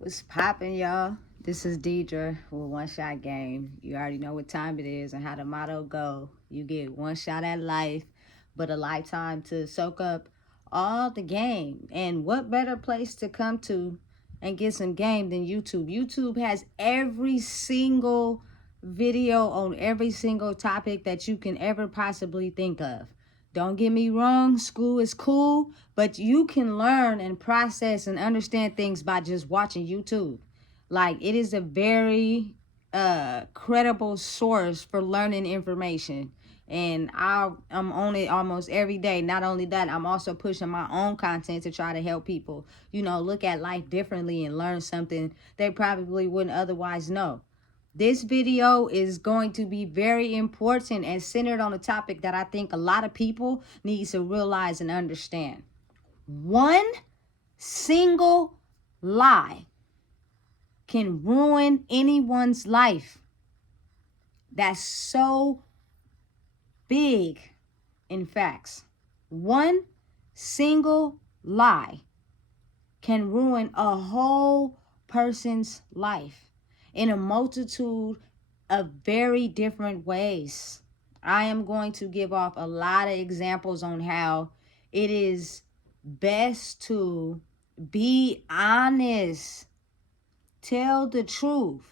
What's poppin', y'all? This is Deidre with One Shot Game. You already know what time it is and how the motto go. You get one shot at life, but a lifetime to soak up all the game. And what better place to come to and get some game than YouTube? YouTube has every single video on every single topic that you can ever possibly think of. Don't get me wrong, school is cool, but you can learn and process and understand things by just watching YouTube. Like, it is a very credible source for learning information. And I'm on it almost every day. Not only that, I'm also pushing my own content to try to help people, look at life differently and learn something they probably wouldn't otherwise know. This video is going to be very important and centered on a topic that I think a lot of people need to realize and understand. One single lie can ruin anyone's life. That's so big in facts. One single lie can ruin a whole person's life in a multitude of very different ways. I am going to give off a lot of examples on how it is best to be honest. Tell the truth.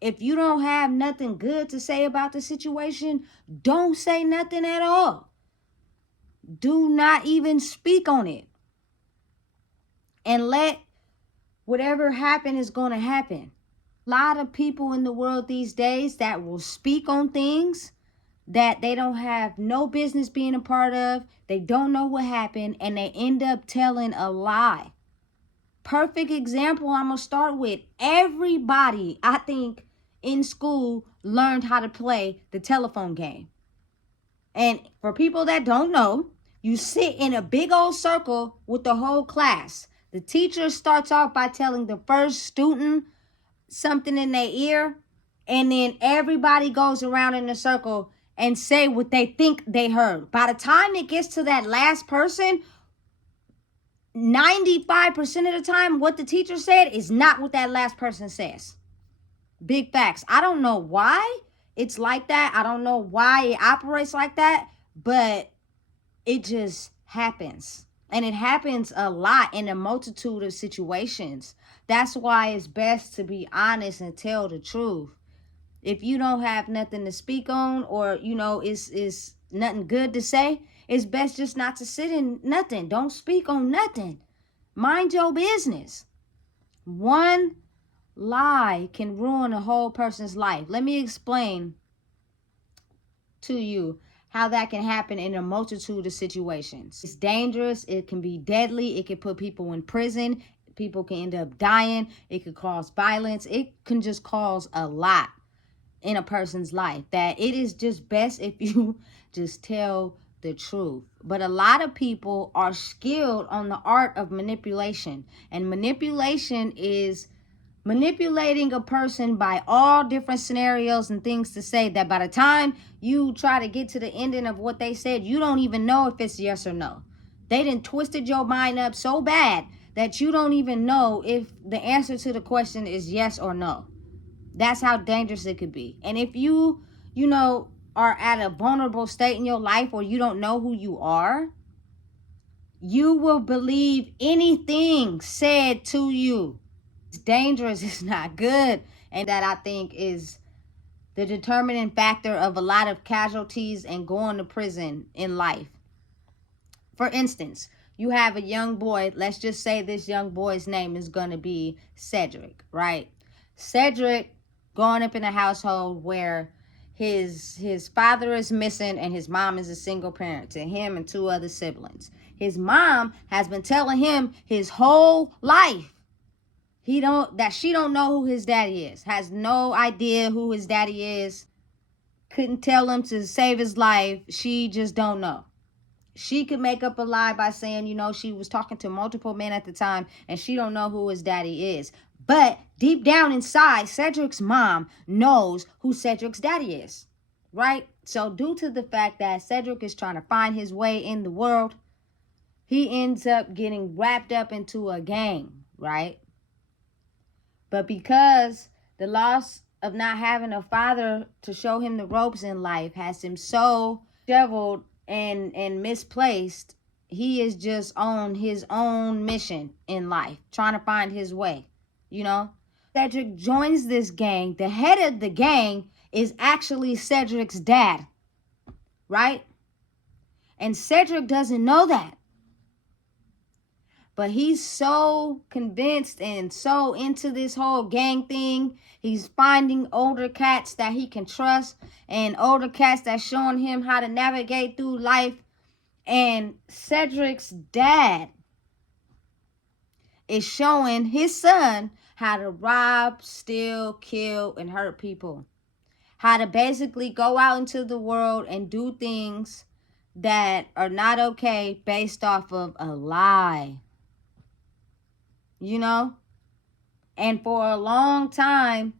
If you don't have nothing good to say about the situation, don't say nothing at all. Do not even speak on it. And let whatever happen is going to happen. A lot of people in the world these days that will speak on things that they don't have no business being a part of. They don't know what happened, and they end up telling a lie. Perfect example I'm going to start with. Everybody, I think, in school learned how to play the telephone game. And for people that don't know, you sit in a big old circle with the whole class. The teacher starts off by telling the first student something in their ear, and then everybody goes around in a circle and say what they think they heard. By the time it gets to that last person, 95% of the time what the teacher said is not what that last person says. Big facts. I don't know why it's like that. I don't know why it operates like that, but it just happens. And it happens a lot in a multitude of situations. That's why it's best to be honest and tell the truth. If you don't have nothing to speak on, or, it's nothing good to say, it's best just not to sit in nothing. Don't speak on nothing. Mind your business. One lie can ruin a whole person's life. Let me explain to you how that can happen in a multitude of situations. It's dangerous. It can be deadly. It can put people in prison. People can end up dying. It could cause violence. It can just cause a lot in a person's life, that it is just best if you just tell the truth. But a lot of people are skilled on the art of manipulation. And manipulation is manipulating a person by all different scenarios and things to say that by the time you try to get to the ending of what they said, you don't even know if it's yes or no. They done twisted your mind up so bad that you don't even know if the answer to the question is yes or no. That's how dangerous it could be. And if you are at a vulnerable state in your life where you don't know who you are, you will believe anything said to you. It's dangerous. It's not good. And that, I think, is the determining factor of a lot of casualties and going to prison in life. For instance, you have a young boy. Let's just say this young boy's name is going to be Cedric, right? Cedric growing up in a household where his father is missing and his mom is a single parent to him and two other siblings. His mom has been telling him his whole life she don't know who his daddy is, has no idea who his daddy is, couldn't tell him to save his life. She just don't know. She could make up a lie by saying, she was talking to multiple men at the time and she don't know who his daddy is. But deep down inside, Cedric's mom knows who Cedric's daddy is, right? So due to the fact that Cedric is trying to find his way in the world, he ends up getting wrapped up into a gang, right? But because the loss of not having a father to show him the ropes in life has him so disheveled and misplaced, he is just on his own mission in life, trying to find his way, you know? Cedric joins this gang. The head of the gang is actually Cedric's dad, right? And Cedric doesn't know that. But he's so convinced and so into this whole gang thing. He's finding older cats that he can trust and older cats that's showing him how to navigate through life. And Cedric's dad is showing his son how to rob, steal, kill, and hurt people. How to basically go out into the world and do things that are not okay based off of a lie. You know? And for a long time,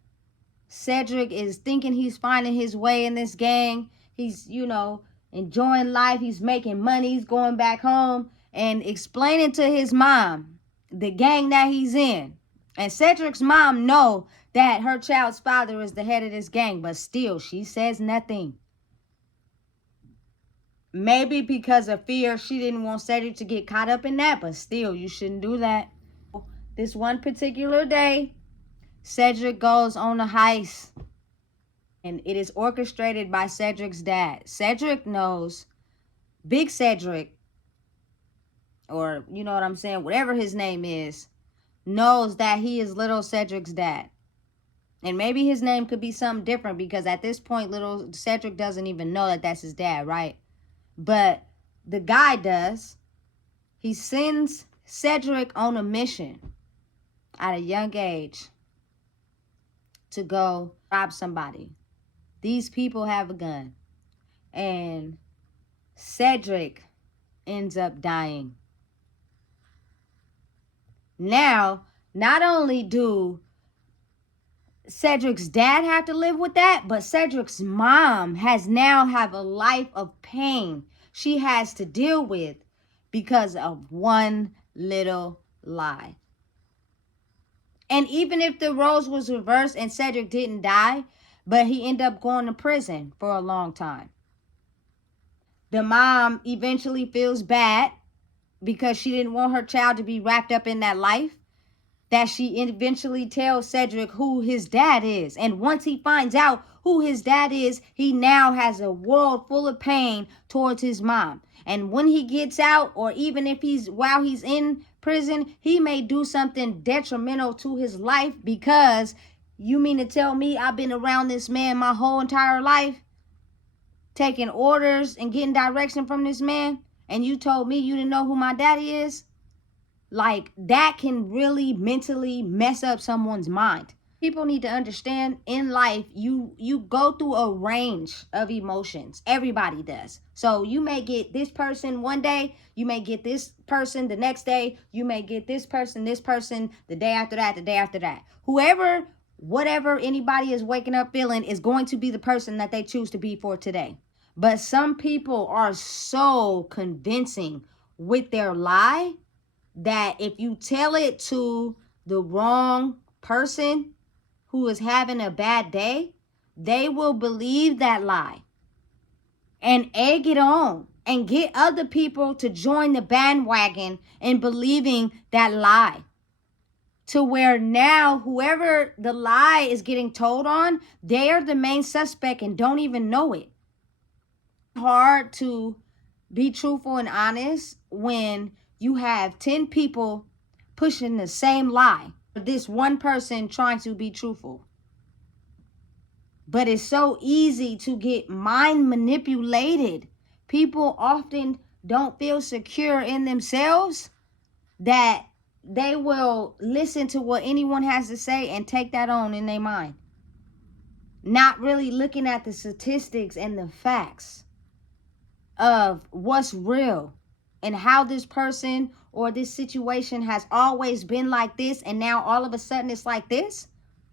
Cedric is thinking he's finding his way in this gang. He's, enjoying life. He's making money. He's going back home and explaining to his mom the gang that he's in. And Cedric's mom know that her child's father is the head of this gang, but still, she says nothing. Maybe because of fear, she didn't want Cedric to get caught up in that, but still, you shouldn't do that. This one particular day, Cedric goes on a heist, and it is orchestrated by Cedric's dad. Cedric knows, Big Cedric, or you know what I'm saying, whatever his name is, knows that he is little Cedric's dad. And maybe his name could be something different because at this point, little Cedric doesn't even know that that's his dad, right? But the guy does. He sends Cedric on a mission at a young age to go rob somebody. These people have a gun. And Cedric ends up dying. Now, not only do Cedric's dad have to live with that, but Cedric's mom has now have a life of pain she has to deal with because of one little lie. And even if the roles was reversed and Cedric didn't die, but he ended up going to prison for a long time. The mom eventually feels bad because she didn't want her child to be wrapped up in that life, that she eventually tells Cedric who his dad is. And once he finds out who his dad is, he now has a world full of pain towards his mom. And when he gets out, or even if while he's in prison, he may do something detrimental to his life, because you mean to tell me I've been around this man my whole entire life, taking orders and getting direction from this man, and you told me you didn't know who my daddy is? Like, that can really mentally mess up someone's mind. People need to understand in life, you go through a range of emotions. Everybody does. So you may get this person one day, you may get this person the next day, you may get this person the day after that, the day after that. Whoever, whatever anybody is waking up feeling is going to be the person that they choose to be for today. But some people are so convincing with their lie that if you tell it to the wrong person who is having a bad day, they will believe that lie and egg it on and get other people to join the bandwagon in believing that lie. To where now whoever the lie is getting told on, they are the main suspect and don't even know it. Hard to be truthful and honest when you have 10 people pushing the same lie. This one person trying to be truthful. But it's so easy to get mind manipulated. People often don't feel secure in themselves that they will listen to what anyone has to say and take that on in their mind. Not really looking at the statistics and the facts of what's real and how this person or this situation has always been like this, and now all of a sudden it's like this.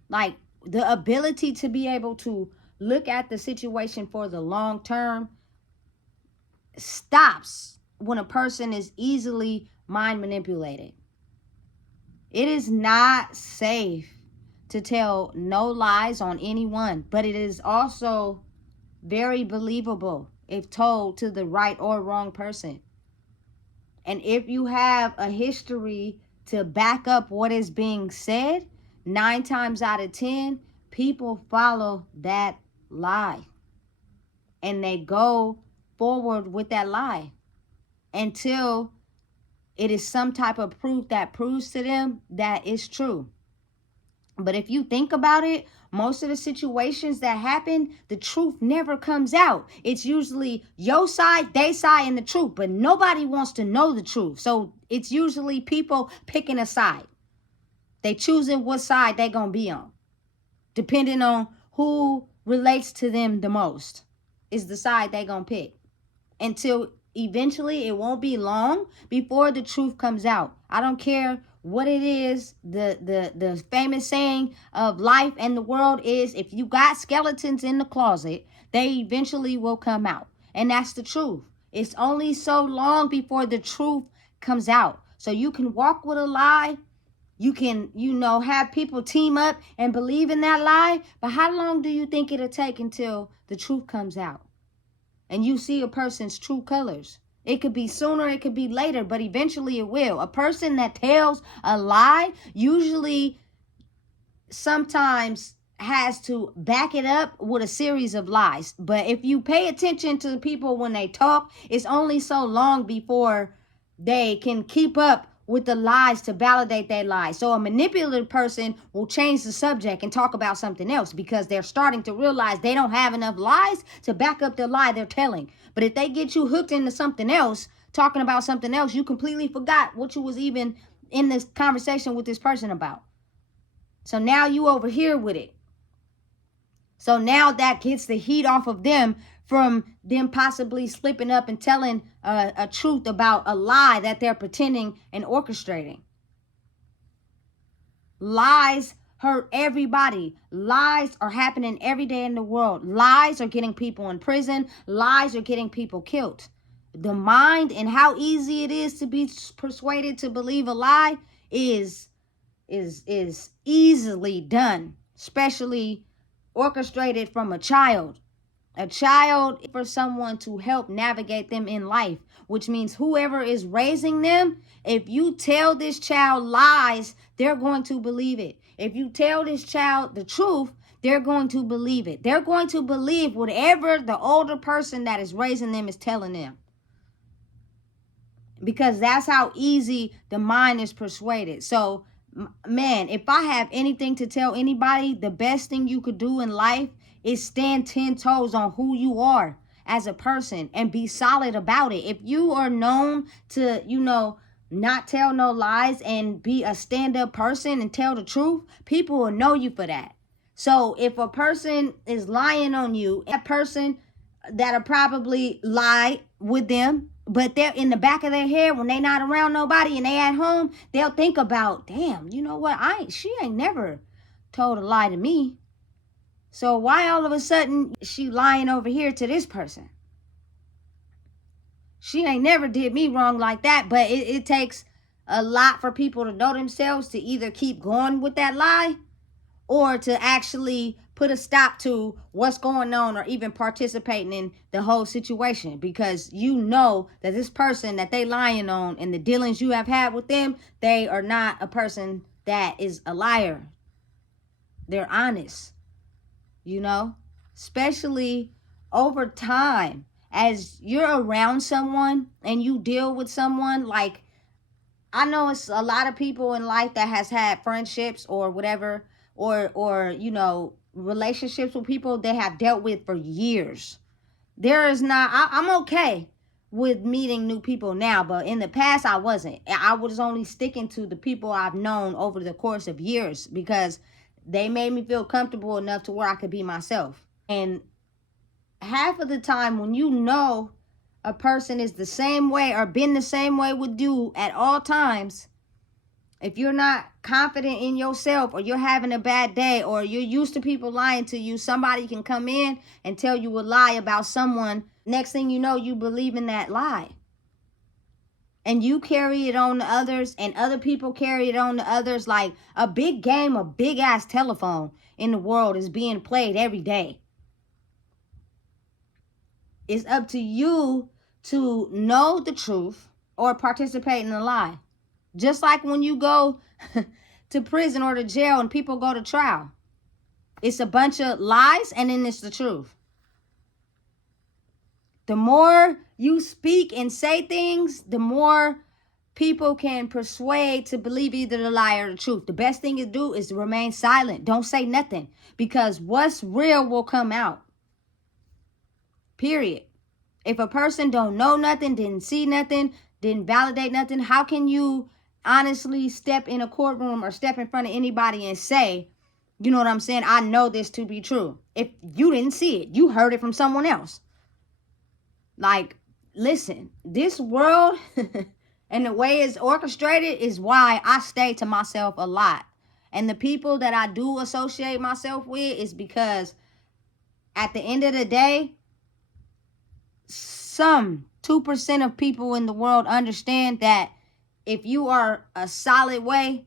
Like, the ability to be able to look at the situation for the long term stops when a person is easily mind manipulated. It is not safe to tell no lies on anyone, but it is also very believable if told to the right or wrong person. And if you have a history to back up what is being said, 9 times out of 10, people follow that lie. And they go forward with that lie until it is some type of proof that proves to them that it's true. But if you think about it, most of the situations that happen, the truth never comes out. It's usually your side, they side, and the truth. But nobody wants to know the truth. So it's usually people picking a side. They choosing what side they gonna be on, depending on who relates to them the most is the side they gonna pick. Until eventually it won't be long before the truth comes out. I don't care what it is. The famous saying of life and the world is, if you got skeletons in the closet, they eventually will come out. And that's the truth. It's only so long before the truth comes out. So you can walk with a lie. You can, have people team up and believe in that lie. But how long do you think it'll take until the truth comes out and you see a person's true colors? It could be sooner, it could be later, but eventually it will. A person that tells a lie usually sometimes has to back it up with a series of lies. But if you pay attention to the people when they talk, it's only so long before they can keep up with the lies to validate their lies. So a manipulative person will change the subject and talk about something else because they're starting to realize they don't have enough lies to back up the lie they're telling. But if they get you hooked into something else, talking about something else, you completely forgot what you was even in this conversation with this person about. So now you over here with it. So now that gets the heat off of them from them possibly slipping up and telling a truth about a lie that they're pretending and orchestrating. Lies hurt everybody. Lies are happening every day in the world. Lies are getting people in prison. Lies are getting people killed. The mind and how easy it is to be persuaded to believe a lie is easily done, especially orchestrated from a child. A child for someone to help navigate them in life, which means whoever is raising them, if you tell this child lies, they're going to believe it. If you tell this child the truth, they're going to believe it. They're going to believe whatever the older person that is raising them is telling them. Because that's how easy the mind is persuaded. So, man, if I have anything to tell anybody, the best thing you could do in life is stand 10 toes on who you are as a person and be solid about it. If you are known to, not tell no lies and be a stand-up person and tell the truth, people will know you for that. So if a person is lying on you, that person that'll probably lie with them, but they're in the back of their head when they not around nobody and they at home, they'll think about, damn, you know what? She ain't never told a lie to me. So why all of a sudden she lying over here to this person? She ain't never did me wrong like that. But it takes a lot for people to know themselves to either keep going with that lie or to actually put a stop to what's going on or even participating in the whole situation. Because you know that this person that they lying on and the dealings you have had with them, they are not a person that is a liar. They're honest. Especially over time, as you're around someone and you deal with someone, like, I know it's a lot of people in life that has had friendships or whatever, or relationships with people they have dealt with for years. I'm okay with meeting new people now, but in the past I wasn't. I was only sticking to the people I've known over the course of years because they made me feel comfortable enough to where I could be myself. And half of the time when you know a person is the same way or been the same way with you at all times, if you're not confident in yourself or you're having a bad day or you're used to people lying to you, somebody can come in and tell you a lie about someone. Next thing you know, you believe in that lie. and you carry it on to others, and other people carry it on to others. Like a big game, a big ass telephone in the world is being played every day. It's up to you to know the truth or participate in a lie. Just like when you go to prison or to jail and people go to trial. It's a bunch of lies and then it's the truth. The more you speak and say things, the more people can persuade to believe either the lie or the truth. The best thing to do is to remain silent. Don't say nothing, because what's real will come out. Period. If a person don't know nothing, didn't see nothing, didn't validate nothing, how can you honestly step in a courtroom or step in front of anybody and say, you know what I'm saying, I know this to be true? If you didn't see it, you heard it from someone else. Like, listen, this world and the way it's orchestrated is why I stay to myself a lot. And the people that I do associate myself with is because at the end of the day, some 2% of people in the world understand that if you are a solid way,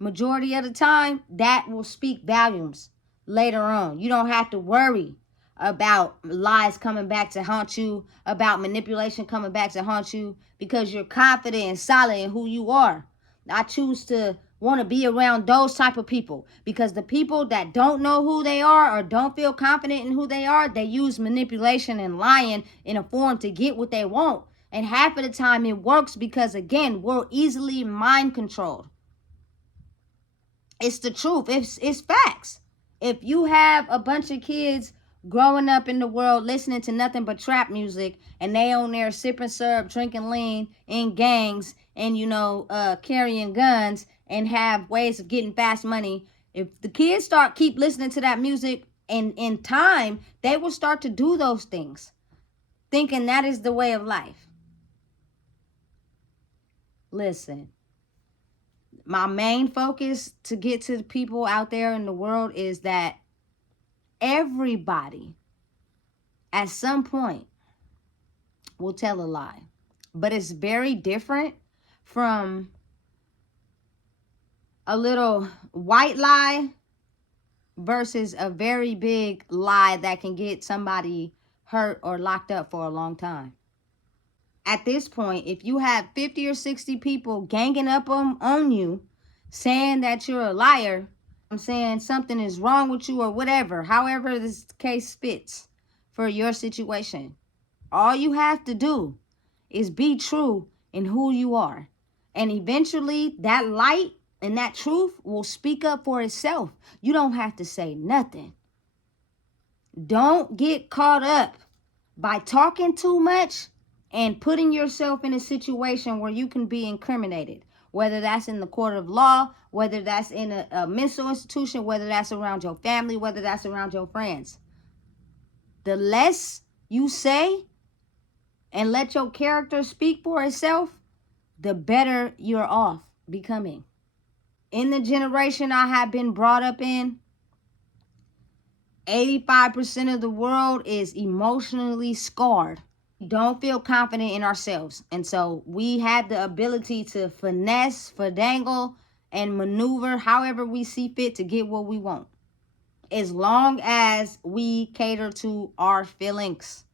majority of the time, that will speak volumes later on. You don't have to worry about lies coming back to haunt you, about manipulation coming back to haunt you, because you're confident and solid in who you are. I choose to want to be around those type of people, because the people that don't know who they are or don't feel confident in who they are, they use manipulation and lying in a form to get what they want. And half of the time it works because, again, we're easily mind controlled. It's the truth. It's facts. If you have a bunch of kids growing up in the world listening to nothing but trap music, and they on there sipping syrup, drinking lean, in gangs, and carrying guns, and have ways of getting fast money, if the kids keep listening to that music, and in time they will start to do those things, thinking that is the way of life. Listen, my main focus to get to the people out there in the world is that everybody at some point will tell a lie. But it's very different from a little white lie versus a very big lie that can get somebody hurt or locked up for a long time. At this point, if you have 50 or 60 people ganging up on you, saying that you're a liar, I'm saying something is wrong with you or whatever, however this case fits for your situation, all you have to do is be true in who you are. And eventually that light and that truth will speak up for itself. You don't have to say nothing. Don't get caught up by talking too much and putting yourself in a situation where you can be incriminated, whether that's in the court of law, whether that's in a mental institution, whether that's around your family, whether that's around your friends. The less you say and let your character speak for itself, the better you're off becoming. In the generation I have been brought up in, 85% of the world is emotionally scarred. Don't feel confident in ourselves. And so we have the ability to finesse, finagle, and maneuver however we see fit to get what we want, as long as we cater to our feelings,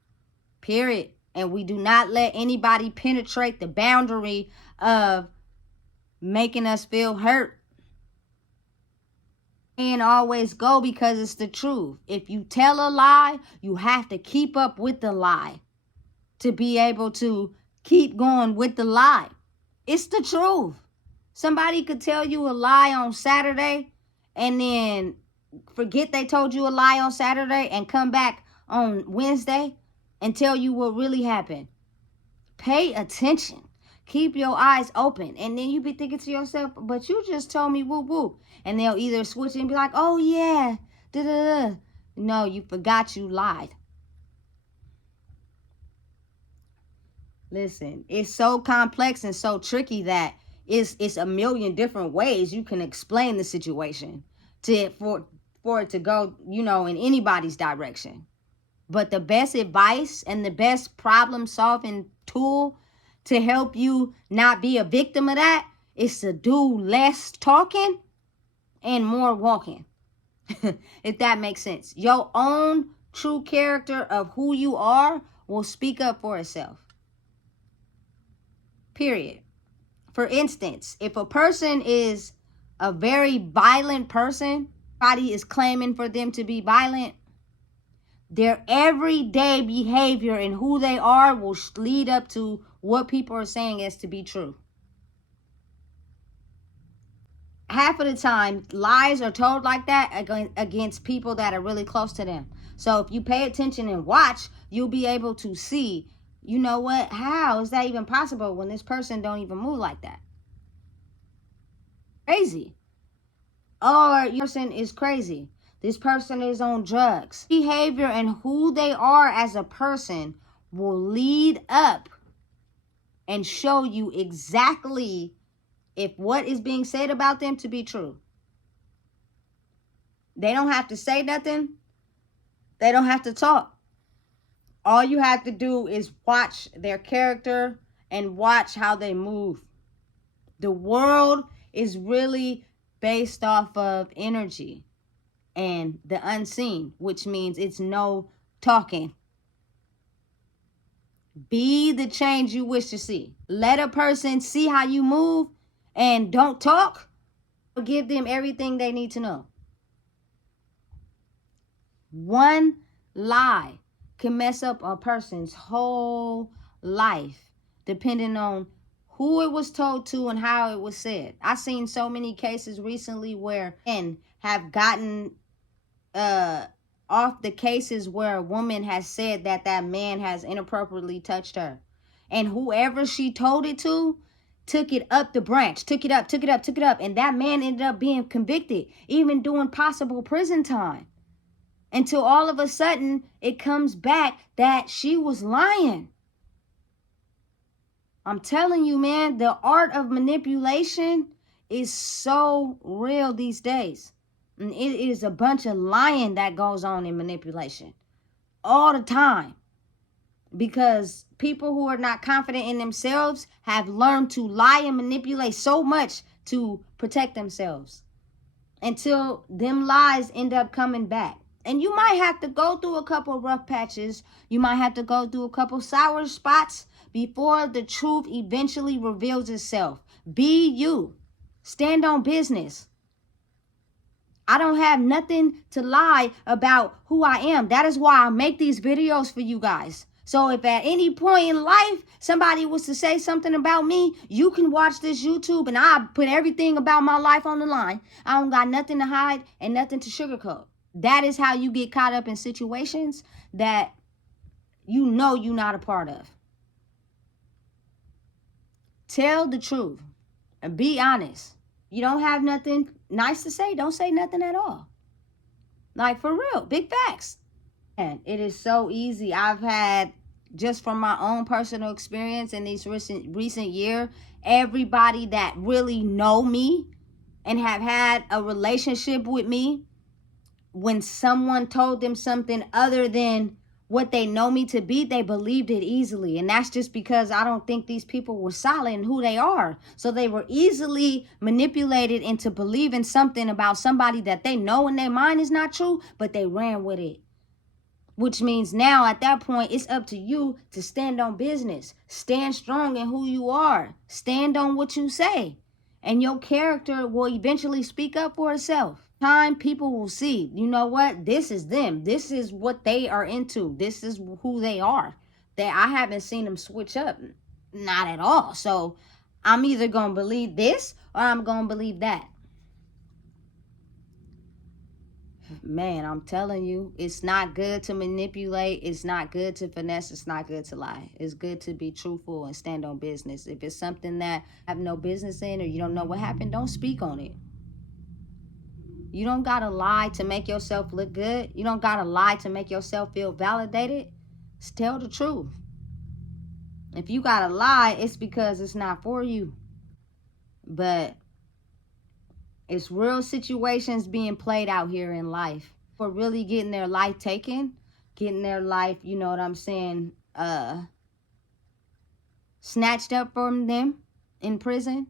period. And we do not let anybody penetrate the boundary of making us feel hurt. And always go, because it's the truth. If you tell a lie, you have to keep up with the lie to be able to keep going with the lie. It's the truth. Somebody could tell you a lie on Saturday and then forget they told you a lie on Saturday and come back on Wednesday and tell you what really happened. Pay attention. Keep your eyes open. And then you be thinking to yourself, but you just told me whoop whoop. And they'll either switch and be like, oh yeah, da-da-da. No, you forgot you lied. Listen, it's so complex and so tricky that it's a million different ways you can explain the situation for it to go, in anybody's direction. But the best advice and the best problem solving tool to help you not be a victim of that is to do less talking and more walking. If that makes sense. Your own true character of who you are will speak up for itself. Period. For instance, if a person is a very violent person, somebody is claiming for them to be violent, their everyday behavior and who they are will lead up to what people are saying as to be true. Half of the time, lies are told like that against people that are really close to them. So if you pay attention and watch, you'll be able to see, you know what, how is that even possible when this person don't even move like that? Crazy. Or your person is crazy. This person is on drugs. Behavior and who they are as a person will lead up and show you exactly if what is being said about them to be true. They don't have to say nothing. They don't have to talk. All you have to do is watch their character and watch how they move. The world is really based off of energy and the unseen, which means it's no talking. Be the change you wish to see. Let a person see how you move and don't talk. Give them everything they need to know. One lie can mess up a person's whole life, depending on who it was told to and how it was said. I've seen so many cases recently where men have gotten off the cases where a woman has said that that man has inappropriately touched her. And whoever she told it to took it up the branch, took it up. And that man ended up being convicted, even doing possible prison time. Until all of a sudden, it comes back that she was lying. I'm telling you, man, the art of manipulation is so real these days. And it is a bunch of lying that goes on in manipulation all the time. Because people who are not confident in themselves have learned to lie and manipulate so much to protect themselves until them lies end up coming back. And you might have to go through a couple rough patches. You might have to go through a couple sour spots before the truth eventually reveals itself. Be you. Stand on business. I don't have nothing to lie about who I am. That is why I make these videos for you guys. So if at any point in life somebody was to say something about me, you can watch this YouTube and I put everything about my life on the line. I don't got nothing to hide and nothing to sugarcoat. That is how you get caught up in situations that you know you're not a part of. Tell the truth and be honest. You don't have nothing nice to say, don't say nothing at all. Like, for real, big facts. And it is so easy. I've had, just from my own personal experience in these recent year, everybody that really know me and have had a relationship with me, when someone told them something other than what they know me to be, they believed it easily. And that's just because I don't think these people were solid in who they are. So they were easily manipulated into believing something about somebody that they know in their mind is not true, but they ran with it. Which means now at that point, it's up to you to stand on business. Stand strong in who you are. Stand on what you say. And your character will eventually speak up for itself. Time people will see, you know what, this is them. This is what they are into. This is who they are. I haven't seen them switch up. Not at all. So I'm either going to believe this or I'm going to believe that. Man, I'm telling you, it's not good to manipulate. It's not good to finesse. It's not good to lie. It's good to be truthful and stand on business. If it's something that I have no business in or you don't know what happened, don't speak on it. You don't got to lie to make yourself look good. You don't got to lie to make yourself feel validated. Just tell the truth. If you got to lie, it's because it's not for you. But it's real situations being played out here in life. For really getting their life taken, getting their life, you know what I'm saying, snatched up from them in prison.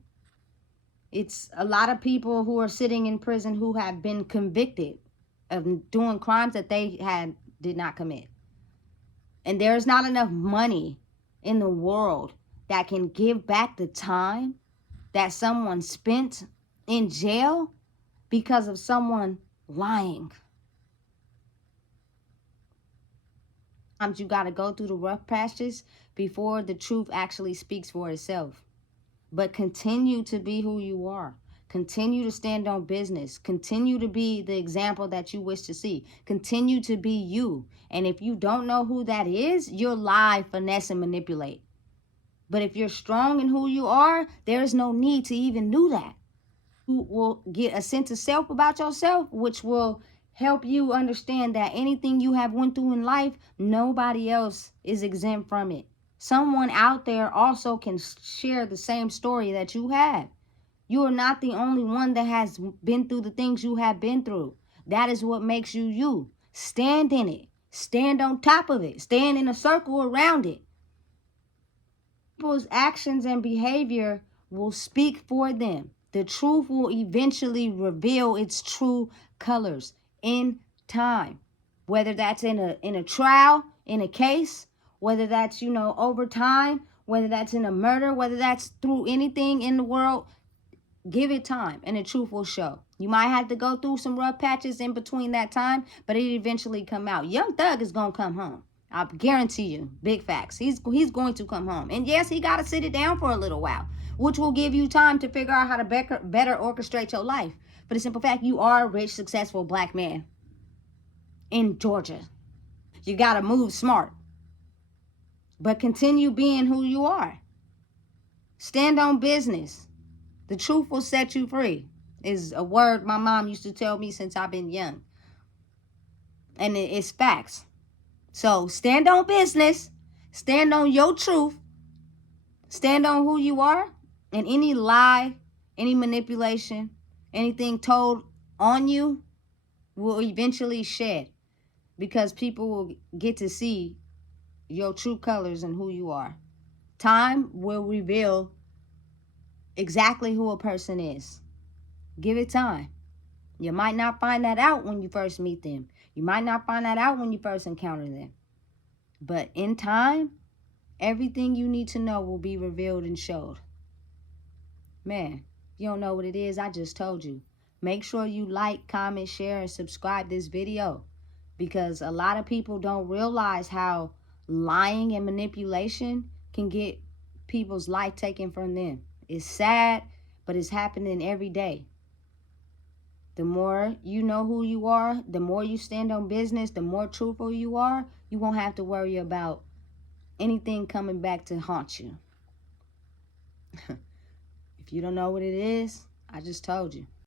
It's a lot of people who are sitting in prison who have been convicted of doing crimes that they did not commit. And there's not enough money in the world that can give back the time that someone spent in jail because of someone lying. Sometimes you got to go through the rough patches before the truth actually speaks for itself. But continue to be who you are. Continue to stand on business. Continue to be the example that you wish to see. Continue to be you. And if you don't know who that is, you'll lie, finesse, and manipulate. But if you're strong in who you are, there is no need to even do that. You will get a sense of self about yourself, which will help you understand that anything you have went through in life, nobody else is exempt from it. Someone out there also can share the same story that you have. You are not the only one that has been through the things you have been through. That is what makes you you. Stand in it. Stand on top of it. Stand in a circle around it. People's actions and behavior will speak for them. The truth will eventually reveal its true colors in time. Whether that's in a trial, in a case, whether that's, over time, whether that's in a murder, whether that's through anything in the world, give it time and the truth will show. You might have to go through some rough patches in between that time, but it eventually come out. Young Thug is going to come home. I guarantee you, big facts. He's going to come home. And yes, he got to sit it down for a little while, which will give you time to figure out how to better orchestrate your life. For the simple fact, you are a rich, successful black man in Georgia. You got to move smart. But continue being who you are. Stand on business. The truth will set you free is a word my mom used to tell me since I've been young. And it's facts. So stand on business. Stand on your truth. Stand on who you are. And any lie, any manipulation, anything told on you will eventually shed. Because people will get to see your true colors and who you are. Time will reveal exactly who a person is. Give it time. You might not find that out when you first meet them. You might not find that out when you first encounter them. But in time, everything you need to know will be revealed and showed. Man, you don't know what it is, I just told you. Make sure you like, comment, share, and subscribe this video. Because a lot of people don't realize how lying and manipulation can get people's life taken from them. It's sad, but it's happening every day. The more you know who you are, the more you stand on business, the more truthful you are, you won't have to worry about anything coming back to haunt you. If you don't know what it is, I just told you.